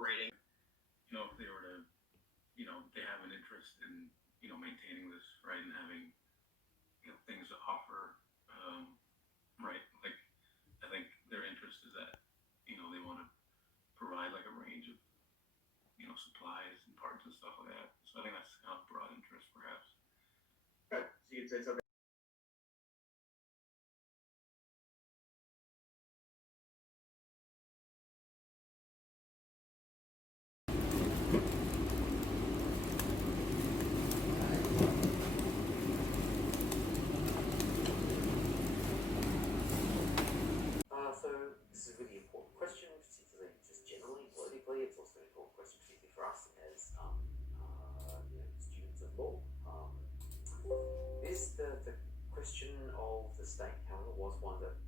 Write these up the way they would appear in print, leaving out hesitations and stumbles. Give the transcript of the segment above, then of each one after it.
operating. If they were to, they have an interest in, maintaining this, right, and having, things to offer, right, like, I think their interest is that, they want to provide like a range of, supplies and parts and stuff like that. So I think that's kind of broad interest, perhaps. Good. So you'd say something. So this is a really important question, particularly just generally politically. It's also an important question, particularly for us as students of law. The question of the state calendar was one that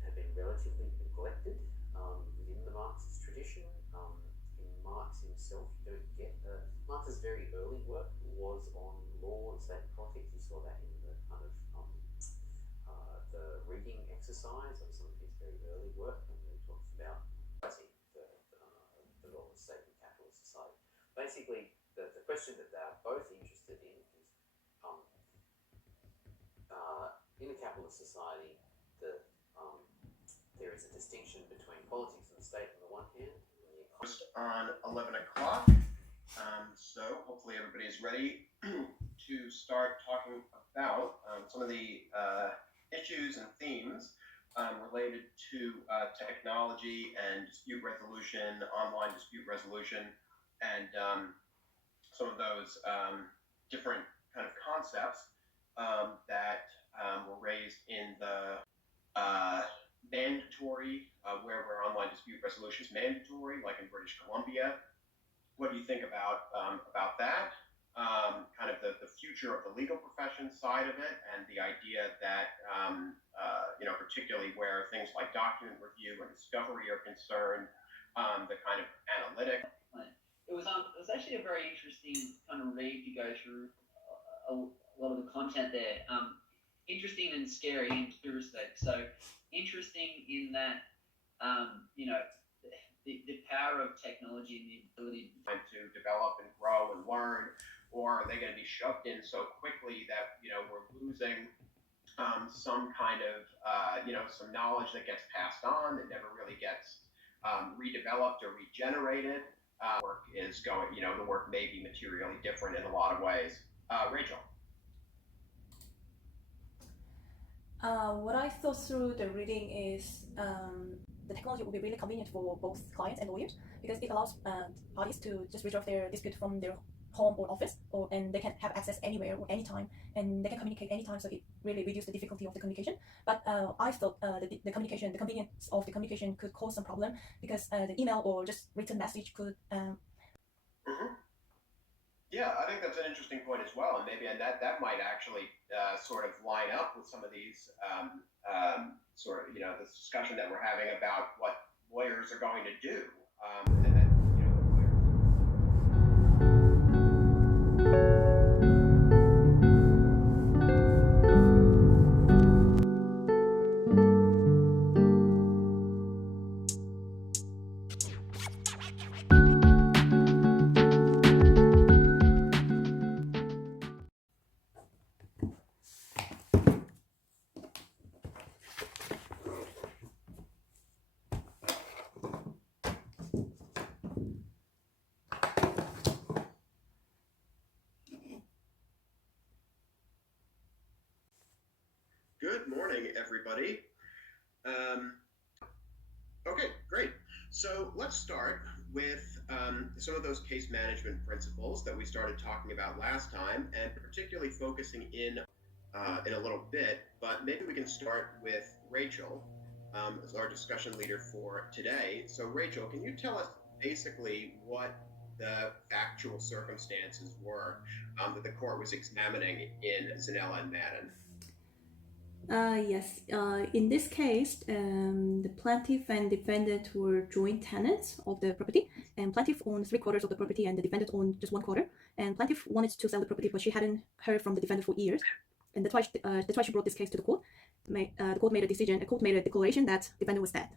had been relatively neglected within the Marxist tradition. In Marx himself, you don't get Marx's very early work was on law and state politics. You saw that in the kind of the reading exercise of some of his very early work, when he talks about the role of state in capitalist society. Basically, the question that they're both interested in is in a capitalist society, there is a distinction between politics and the state on the one hand. On 11 o'clock, so hopefully everybody is ready to start talking about some of the issues and themes related to technology and dispute resolution, online dispute resolution, and some of those different kind of concepts that were raised in the mandatory, where online dispute resolution is mandatory, like in British Columbia. What do you think about that? Kind of the future of the legal profession side of it, and the idea that particularly where things like document review and discovery are concerned, the kind of analytic. It was actually a very interesting kind of read to go through a lot of the content there. Interesting and scary in two respects. So interesting in that the power of technology and the ability to develop and grow and learn, or are they going to be shoved in so quickly that we're losing some kind of some knowledge that gets passed on that never really gets redeveloped or regenerated. Work is going, the work may be materially different in a lot of ways. Rachel. What I thought through the reading is the technology will be really convenient for both clients and lawyers, because it allows parties to just resolve their dispute from their home or office, and they can have access anywhere or anytime, and they can communicate anytime, so it really reduces the difficulty of the communication. But I thought the communication, the convenience of the communication could cause some problem, because the email or just written message could Yeah, I think that's an interesting point as well, and that might actually sort of line up with some of these this discussion that we're having about what lawyers are going to do, and then Good morning, everybody. Okay, great. So let's start with some of those case management principles that we started talking about last time, and particularly focusing in a little bit, but maybe we can start with Rachel as our discussion leader for today. So Rachel, can you tell us basically what the factual circumstances were that the court was examining in Zanella and Madden? Yes. In this case, the plaintiff and defendant were joint tenants of the property, and plaintiff owned 3/4 of the property and the defendant owned just 1/4. And plaintiff wanted to sell the property, but she hadn't heard from the defendant for years, and that's why she brought this case to the court. The court made a declaration that the defendant was dead.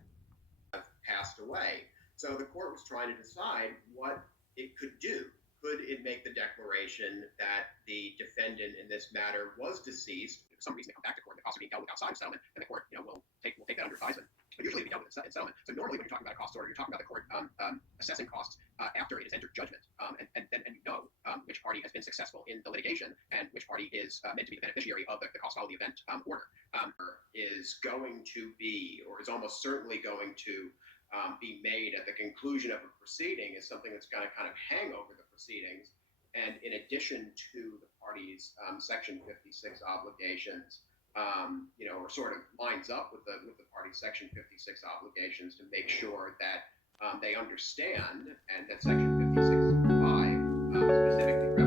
Passed away. So the court was trying to decide what it could do. Could it make the declaration that the defendant in this matter was deceased? For some reason, they come back to court, the costs are being dealt with outside of settlement, and the court, will take that under advisement. But usually, it'll be dealt with in settlement. So normally, when you're talking about a cost order, you're talking about the court assessing costs after it has entered judgment, and you know which party has been successful in the litigation and which party is meant to be the beneficiary of the cost follow the event order. Is going to be, or is almost certainly going to be made at the conclusion of a proceeding is something that's going to kind of hang over the proceedings. And in addition to the parties' Section 56 obligations, or sort of lines up with the parties' Section 56 obligations to make sure that they understand, and that Section 56(5) specifically